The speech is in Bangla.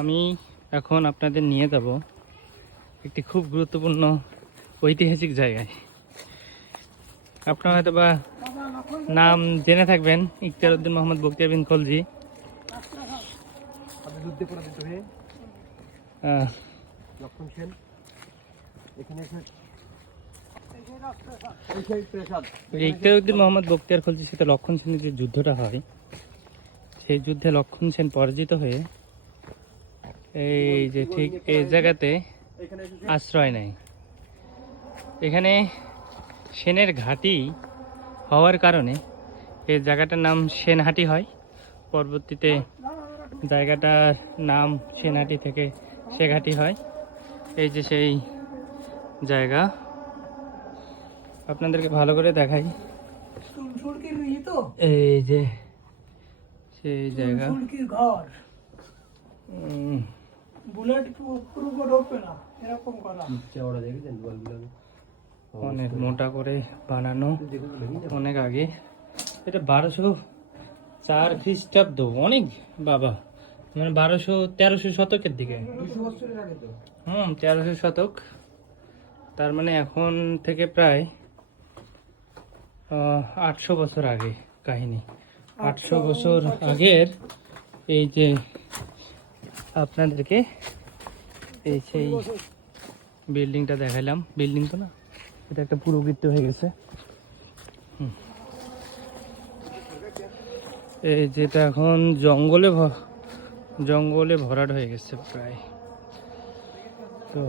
আমি এখন আপনাদের নিয়ে যাব একটি খুব গুরুত্বপূর্ণ ঐতিহাসিক জায়গায়। আপনারা হয়তো বা নাম জেনে থাকবেন, ইখতিয়ার উদ্দিন মোহাম্মদ বখতিয়ার বিন খলজি। ইখতিয়ার উদ্দিন মোহাম্মদ বখতিয়ার খলজির সাথে লক্ষণ সেনের যে যুদ্ধটা হয়, সেই যুদ্ধে লক্ষণ সেন পরাজিত হয়ে এই যে ঠিক এই জায়গাতে আশ্রয় নেয়। এখানে সেনের ঘাঁটি হওয়ার কারণে এই জায়গাটার নাম সেনহাটি হয়। পরবর্তীতে জায়গাটার নাম সেনহাটি থেকে শেখহাটি হয়। এই যে সেই জায়গা, আপনাদেরকে ভালো করে দেখাই। এই যে সেই জায়গা, ঘর বুলেট প্রুফ ঢোকবে না, এরকম করা অনেক মোটা করে বানানো, অনেক আগে। এটা 1204 খ্রিস্টাব্দ, অনেক বাবা, মানে 1200-1300 শতকের দিকে। 1300 শতক, তার মানে এখন থেকে প্রায় 800 বছর আগে কাহিনী। 800 বছর আগের এই যে আপনাদেরকে এই সেই বিল্ডিংটা দেখাইলাম। বিল্ডিং তো না, এটা একটা পুরোকৃত্য হয়ে গেছে। এই যেটা এখন জঙ্গলে ভরাট হয়ে গেছে প্রায়। তো